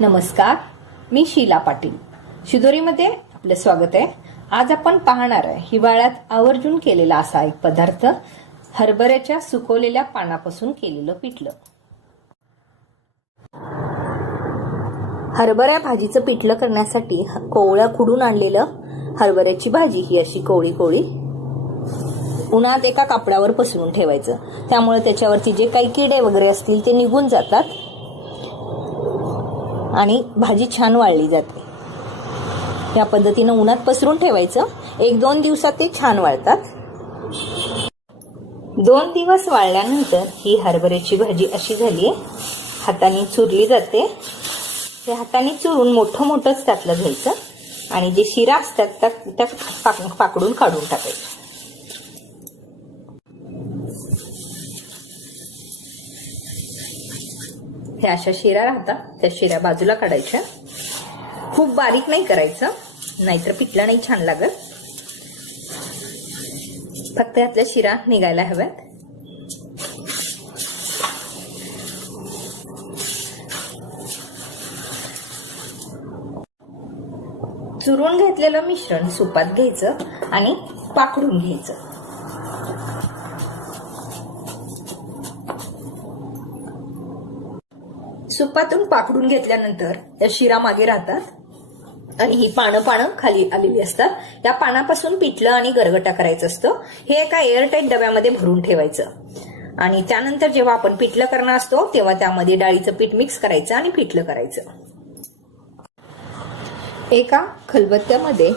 नमस्कार मी शीला पाटील. शिदोरीमध्ये आपलं स्वागत आहे. आज आपण पाहणार आहे हिवाळ्यात आवर्जून केलेला असा एक पदार्थ हरभऱ्याच्या सुकवलेल्या पानापासून केलेलं पिठलं. हरभऱ्या भाजीचं पिठलं करण्यासाठी कोवळ्या खुडून आणलेलं हरभऱ्याची भाजी ही अशी कोवळी कोळी उन्हात एका कापडावर पसरून ठेवायचं. त्यामुळे त्याच्यावरती जे काही किडे वगैरे असतील ते निघून जातात. आणि भाजी छान वाळली जाते. या पद्धतीनं उन्हात पसरून ठेवायचं. एक दोन दिवसात ते छान वाळतात. दोन दिवस वाळल्यानंतर ही हरभऱ्याची भाजी अशी झाली आहे. हाताने चुरली जाते. ते हाताने चुरून मोठं मोठंच त्यातलं घ्यायचं. आणि जे शिरा असतात त्या पाक- पाकडून काढून टाकायचं. ह्या अशा शिरा राहतात त्या शिऱ्या बाजूला काढायच्या. खूप बारीक नाही करायचं. नाहीतर पिटलं नाही छान लागत फक्त यातल्या शिरा निघायला हव्यात. चुरून घेतलेलं मिश्रण सुपात घ्यायचं आणि पाकडून घ्यायचं. सुपातून पाकडून घेतल्यानंतर त्या शिरा मागे राहतात आणि ही पानं पानं खाली आलेली असतात. या पानापासून पिठलं आणि गरगटा करायचं असतं. हे एका एअरटाईट डब्यामध्ये भरून ठेवायचं. आणि त्यानंतर जेव्हा आपण पिठलं करणार असतो तेव्हा त्यामध्ये डाळीचं पीठ मिक्स करायचं आणि पिठलं करायचं. एका खलबत्त्यामध्ये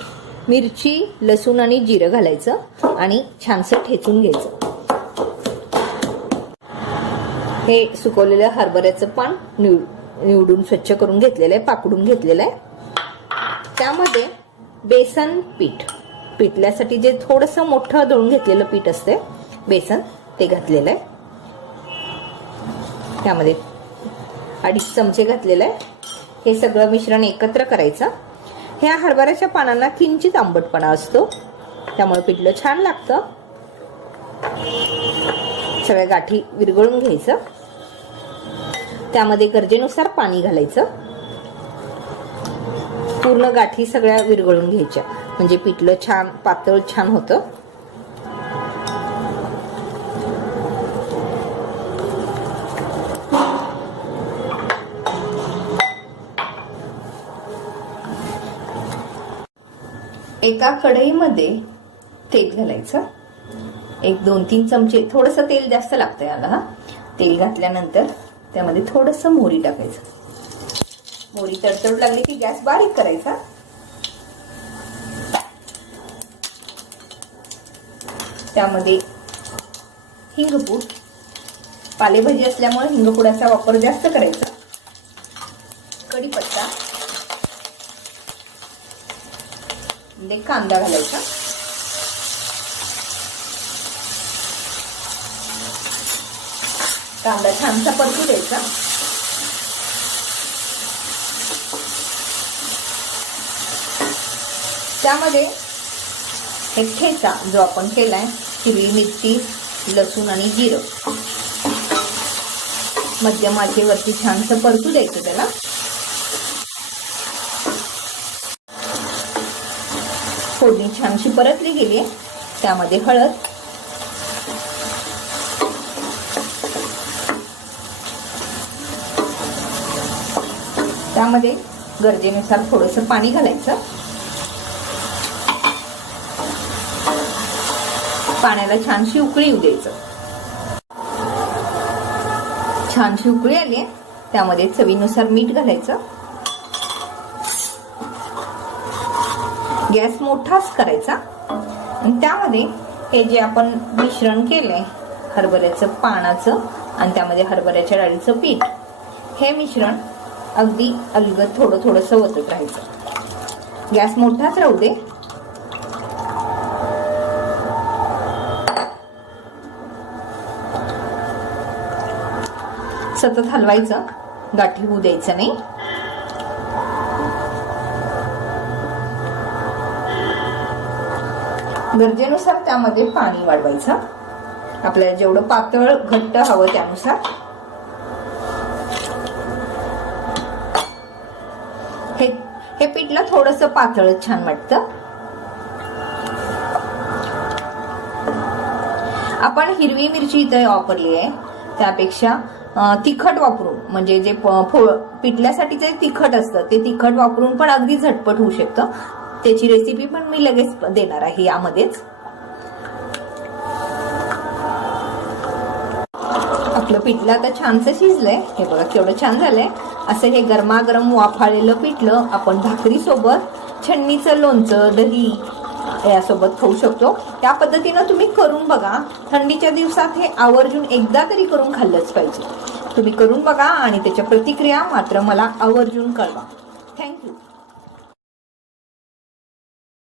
मिरची लसूण आणि जिरं घालायचं आणि छानसं ठेचून घ्यायचं. हे सुकवलेलं हरभऱ्याचं पान निव- निवडून स्वच्छ करून घेतलेलं आहे पाकडून घेतलेलं आहे. त्यामध्ये बेसन पीठ पिठल्यासाठी जे थोडंसं मोठं दळून घेतलेलं पीठ असते बेसन ते घातलेलं आहे. त्यामध्ये अडीच चमचे घातलेलं आहे. हे सगळं मिश्रण एकत्र करायचं. ह्या हरभऱ्याच्या पानांना किंचित आंबटपणा असतो. त्यामुळे पिठलं छान लागतं. सगळ्या गाठी विरघळून घ्यायचं. त्यामध्ये गरजेनुसार पाणी घालायचं. पूर्ण गाठी सगळ्या विरघळून घ्यायच्या. म्हणजे पिठलं छान पातळ छान होतं. एका कढईमध्ये तेल घालायचं. एक दोन तीन चमचे थोडंसं तेल जास्त लागतं याला हा. तेल घातल्यानंतर त्यामध्ये थोडंसं मोहरी टाकायचं. मोहरी तडतड लागली की गॅस बारीक करायचा. त्यामध्ये हिंगपूड पालेभाजी असल्यामुळे हिंगपुडाचा वापर जास्त करायचा. कढीपत्ता म्हणजे कांदा घालायचा. कांदा छानसा परतू द्यायचा. त्यामध्ये हे ठेचा जो आपण केलाय हिरवी मिरची लसूण आणि जिरं. मध्यम आचेवरती छानसं परतू द्यायचं त्याला. फोडणी छानशी परतली गेली त्यामध्ये हळद त्यामध्ये गरजेनुसार थोडंसं पाणी घालायचं. पाण्याला छानशी उकळी येऊ द्यायचं. छानशी उकळी आली आहे. त्यामध्ये चवीनुसार मीठ घालायचं. गॅस मोठाच करायचा. आणि त्यामध्ये हे जे आपण मिश्रण केलंय हरभऱ्याचं पानाचं आणि त्यामध्ये हरभऱ्याच्या डाळीचं पीठ हे मिश्रण अगदी अलगद थोडं थोडंसं ओतत राहायचं. गॅस मोठाच राहू दे. सतत हलवायचं. गाठी होऊ द्यायचं नाही. गरजेनुसार त्यामध्ये पाणी वाढवायचं. आपल्याला जेवढं पातळ घट्ट हवं त्यानुसार हे पिठलं थोडंसं पातळच छान वाटतं. आपण हिरवी मिरची इथे वापरली आहे. त्यापेक्षा तिखट वापरून म्हणजे जे प- फो- पिठल्यासाठी जे तिखट असतं ते तिखट वापरून पण अगदी झटपट होऊ शकतं. त्याची रेसिपी पण मी लगेच देणार आहे यामध्येच. आपलं पिठलं आता छानसं शिजलंय. हे बघा केवढं छान झालंय. असं हे गरमागरम वाफाळलेलं पिठलं आपण भाकरीसोबत छन्नीचं लोणचं दही यासोबत खाऊ शकतो. त्या पद्धतीनं तुम्ही करून बघा. थंडीच्या दिवसात हे आवर्जून एकदा तरी करून खाल्लंच पाहिजे. तुम्ही करून बघा आणि त्याच्या प्रतिक्रिया मात्र मला आवर्जून कळवा.